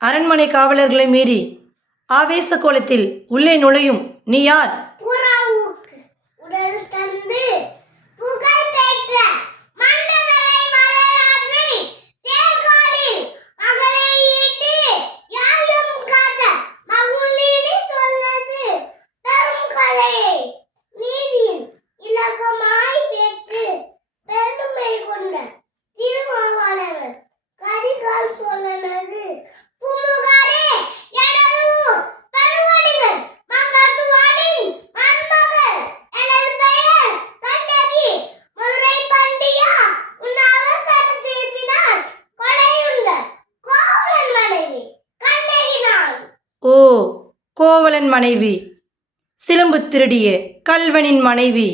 அரண்மனை காவலர்களை மீறி ஆவேச கோலத்தில் உள்ளே நுழையும் நீ யார்? புறாவுக்கு உடல் தந்து புகழ் பெற்ற மன்னவரை மலராற்றி தேர்காலில் மகளை ஈட்டி யாழும் காத்த மகுலினி சொன்னது பெரும் கலையை நீதியின் இலக்கமாய் பெற்று பெருமை கொண்ட திருமாவளவன் கரிகால் சொன்னது பூமுகாரே எனது பெருவழிகள் மகத்துவானின் மன்மகள் எனது பெயர் கண்ணகி மதுரை பண்டியா உன் அவசர தீர்ப்பினால் கொலையுண்ட கோவலன் மனைவி கண்ணகி நான். ஓ, கோவலன் மனைவி, சிலம்பு திருடிய கல்வனின் மனைவி.